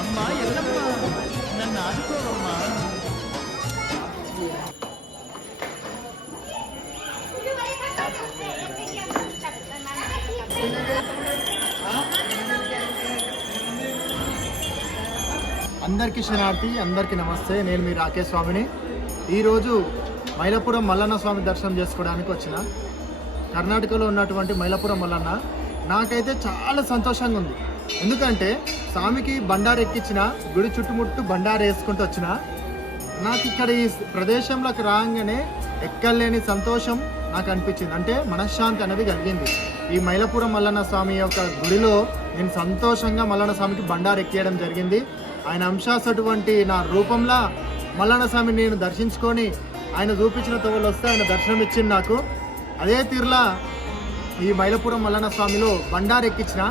అమ్మా ఎల్లమ్మా. నన్ను ఆడుకోవమ్మా అందరికీ శనార్థి అందరికీ నమస్తే. నేను మీ రాకేష్ స్వామిని. ఈరోజు మైలపురం మల్లన్న స్వామి దర్శనం చేసుకోవడానికి వచ్చిన. కర్ణాటకలో ఉన్నటువంటి మైలపురం మల్లన్న. నాకైతే చాలా సంతోషంగా ఉంది. ఎందుకంటే స్వామికి బండారు ఎక్కించిన గుడి చుట్టుముట్టు బండారు వేసుకుంటూ వచ్చిన నాకు ఇక్కడ ఈ ప్రదేశంలోకి రాగానే ఎక్కలేని సంతోషం నాకు అనిపించింది. అంటే మనశ్శాంతి అనేది కలిగింది. ఈ మైలపురం మల్లన్న స్వామి యొక్క గుడిలో నేను సంతోషంగా మల్లన్న స్వామికి బండారు ఎక్కేయడం జరిగింది. ఆయన అంశాసటువంటి నా రూపంలో మల్లన్న స్వామిని నేను దర్శించుకొని ఆయన చూపించిన తోవలు వస్తే ఆయన దర్శనం ఇచ్చింది నాకు. అదే తీరులా ఈ మైలపురం మల్లన్న స్వామిలో బండారు ఎక్కించిన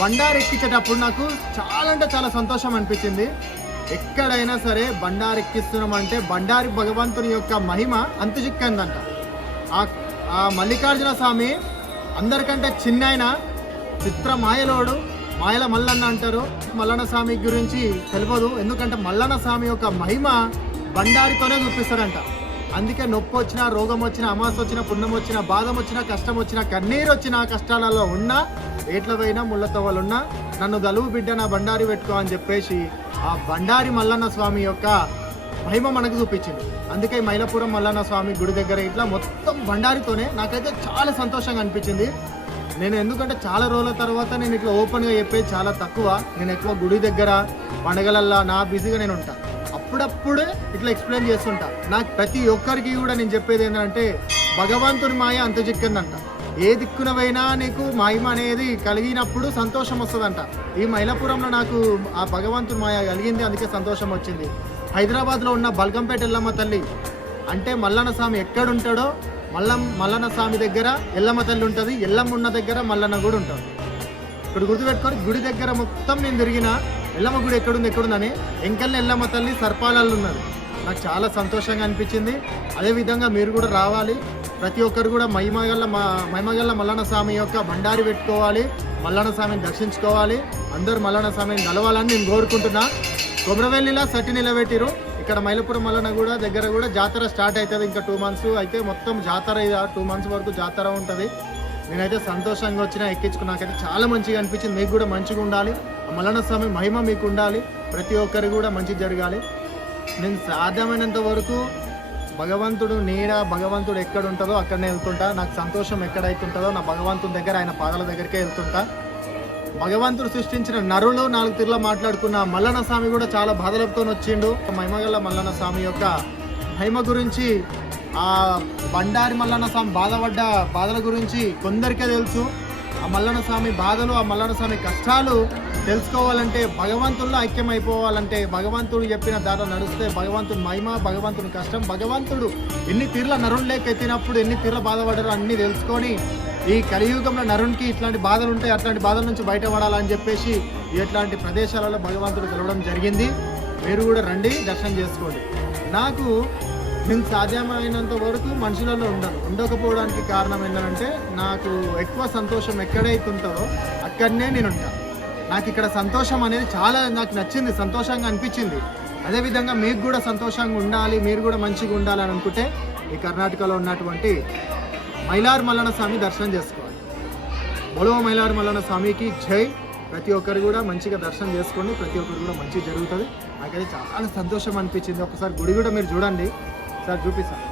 బండారెక్కించేటప్పుడు నాకు చాలా అంటే చాలా సంతోషం అనిపించింది. ఎక్కడైనా సరే బండారెక్కిస్తున్నాం అంటే బండారి భగవంతుని యొక్క మహిమ అంత చిక్కందంట ఆ మల్లికార్జున స్వామి అందరికంటే చిన్న చిత్ర మాయలోడు మాయల మల్లన్న అంటారు. మల్లన్న స్వామి గురించి తెలియదు ఎందుకంటే మల్లన్న స్వామి యొక్క మహిమ బండారితోనే చూపిస్తారంట అందుకే నొప్పి వచ్చినా రోగం వచ్చినా అమాస వచ్చినా పుణ్యం వచ్చినా బాధం వచ్చినా కష్టం వచ్చినా కన్నీరు వచ్చినా కష్టాలలో ఉన్నా ఏట్ల పోయినా ముళ్ళతో ఉన్నా నన్ను దలువు బిడ్డ నా బండారి పెట్టుకో అని చెప్పేసి ఆ బండారి మల్లన్న స్వామి యొక్క మహిమ మనకు చూపించింది. అందుకే మైలపురం మల్లన్న స్వామి గుడి దగ్గర ఇట్లా మొత్తం బండారితోనే నాకైతే చాలా సంతోషంగా అనిపించింది. నేను ఎందుకంటే చాలా రోజుల తర్వాత నేను ఇట్లా ఓపెన్గా చెప్పేది చాలా తక్కువ. నేను ఎక్కువ గుడి దగ్గర పండగలల్లా నా బిజీగా నేను ఉంటాను అప్పుడప్పుడే ఇట్లా ఎక్స్ప్లెయిన్ చేస్తుంటా. నాకు ప్రతి ఒక్కరికి కూడా నేను చెప్పేది ఏంటంటే భగవంతుని మాయ అంత చిక్కిందంట. ఏ దిక్కునవైనా నీకు మహిమ అనేది కలిగినప్పుడు సంతోషం వస్తుందంట. ఈ మైలపురంలో నాకు ఆ భగవంతుని మాయ కలిగింది అందుకే సంతోషం వచ్చింది. హైదరాబాద్లో ఉన్న బల్గంపేట ఎల్లమ్మ తల్లి అంటే మల్లన్న స్వామి ఎక్కడుంటాడో మల్లం మల్లన్న స్వామి దగ్గర ఎల్లమ్మ తల్లి ఉంటుంది ఎల్లమ్మ ఉన్న దగ్గర మల్లన్న కూడా ఉంటాడు ఇప్పుడు గుర్తుపెట్టుకొని గుడి దగ్గర మొత్తం నేను తిరిగిన ఎల్లమ్మ గుడి ఎక్కడుంది ఎక్కడుందని ఎంకల్ని ఎల్లమ్మ తల్లి సర్పాలలో ఉన్నది నాకు చాలా సంతోషంగా అనిపించింది. అదేవిధంగా మీరు కూడా రావాలి. ప్రతి ఒక్కరు కూడా మహిమగల్ల మా మహిమగల్ల మల్లన్న స్వామి యొక్క బండారి పెట్టుకోవాలి. మల్లన్న స్వామిని దర్శించుకోవాలి. అందరూ మల్లన్న స్వామిని కలవాలని నేను కోరుకుంటున్నా. కొమరవెల్లిలా సటి నిలబెట్టిరు. ఇక్కడ మైలపురం మల్లన్న కూడా దగ్గర కూడా జాతర స్టార్ట్ అవుతుంది. ఇంకా టూ మంత్స్ అయితే మొత్తం జాతర టూ మంత్స్ వరకు జాతర ఉంటుంది. నేనైతే సంతోషంగా వచ్చిన ఎక్కించుకున్నాకైతే చాలా మంచిగా అనిపించింది. మీకు కూడా మంచిగా ఉండాలి. మల్లన్న స్వామి మహిమ మీకు ఉండాలి. ప్రతి ఒక్కరు కూడా మంచి జరగాలి. నేను సాధ్యమైనంత వరకు భగవంతుడు నీడ భగవంతుడు ఎక్కడ ఉంటుందో అక్కడనే వెళ్తుంటా. నాకు సంతోషం ఎక్కడైతే ఉంటుందో నా భగవంతుని దగ్గర ఆయన పాదాల దగ్గరికే వెళ్తుంటా. భగవంతుడు సృష్టించిన నరులు నాలుగు తిరుల మాట్లాడుకున్న మల్లన్న స్వామి కూడా చాలా బాధలతో వచ్చిండు. మహిమగల్ల మల్లన్న స్వామి యొక్క మహిమ గురించి ఆ బండారి మల్లన్న స్వామి బాధపడ్డ బాధల గురించి కొందరికే తెలుసు. ఆ మల్లన్న స్వామి బాధలు ఆ మల్లన్న స్వామి కష్టాలు తెలుసుకోవాలంటే భగవంతుల్లో ఐక్యమైపోవాలంటే భగవంతుడు చెప్పిన దారిలో నడిస్తే భగవంతుని మహిమ భగవంతుని కష్టం భగవంతుడు ఎన్ని తీర్ల నరుణ్లేకి ఎత్తినప్పుడు ఎన్ని తీర్ల బాధపడారో అన్ని తెలుసుకొని ఈ కలియుగంలో నరునికి ఇట్లాంటి బాధలు ఉంటాయి అట్లాంటి బాధల నుంచి బయటపడాలని చెప్పేసి ఇట్లాంటి ప్రదేశాలలో భగవంతుడు కలవడం జరిగింది. మీరు కూడా రండి దర్శనం చేసుకోండి. నాకు నేను సాధ్యమైనంత వరకు మనుషులలో ఉండను. ఉండకపోవడానికి కారణం ఏంటంటే నాకు ఎక్కువ సంతోషం ఎక్కడైతే ఉంటుందో అక్కడనే నేను ఉంటాను. నాకు ఇక్కడ సంతోషం అనేది చాలా నాకు నచ్చింది సంతోషంగా అనిపించింది. అదేవిధంగా మీకు కూడా సంతోషంగా ఉండాలి మీరు కూడా మంచిగా ఉండాలని అనుకుంటే ఈ కర్ణాటకలో ఉన్నటువంటి మైలార్ మల్లన్న స్వామి దర్శనం చేసుకోవాలి. బొడవ మైలార్ మల్లన స్వామికి జై. ప్రతి ఒక్కరు కూడా మంచిగా దర్శనం చేసుకోండి ప్రతి ఒక్కరు కూడా మంచిగా జరుగుతుంది. నాకైతే చాలా సంతోషం అనిపించింది. ఒకసారి గుడి కూడా మీరు చూడండి. సార్ చూపిస్తాను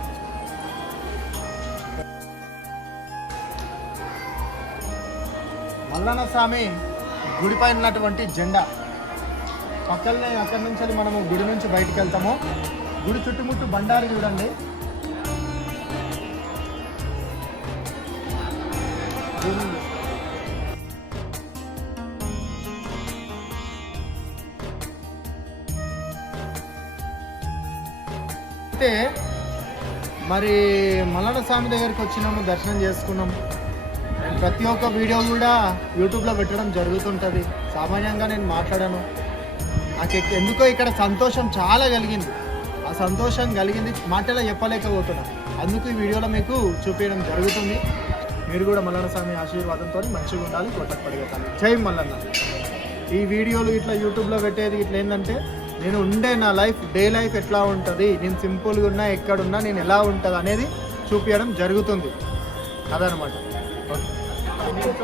మల్లన్న స్వామి గుడి పైన ఉన్నటువంటి జెండా. పక్కనే అక్కడి నుంచి మనము గుడి నుంచి బయటికి వెళ్తాము. గుడి చుట్టుముట్టు బండారు చూడండి. అయితే మరి మల్లన్న స్వామి దగ్గరికి వచ్చినాము దర్శనం చేసుకున్నాము. ప్రతి ఒక్క వీడియో కూడా యూట్యూబ్లో పెట్టడం జరుగుతుంటుంది. సామాన్యంగా నేను మాట్లాడాను. నాకు ఎందుకో ఇక్కడ సంతోషం చాలా కలిగింది. ఆ సంతోషం కలిగింది మాటలో చెప్పలేకపోతున్నా. అందుకు ఈ వీడియోలో మీకు చూపించడం జరుగుతుంది. మీరు కూడా మల్లన్న స్వామి ఆశీర్వాదంతో మంచిగా ఉండాలి కొట్టకు పడిగతాను జై మల్లన్న. ఈ వీడియోలు ఇట్లా యూట్యూబ్లో పెట్టేది ఇట్లా ఏంటంటే నేను ఉండే నా లైఫ్ డే లైఫ్ ఎట్లా ఉంటుంది నేను సింపుల్గా ఉన్నా ఎక్కడున్నా నేను ఎలా ఉంటుంది అనేది చూపించడం జరుగుతుంది. అదనమాట 何を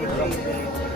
言うか。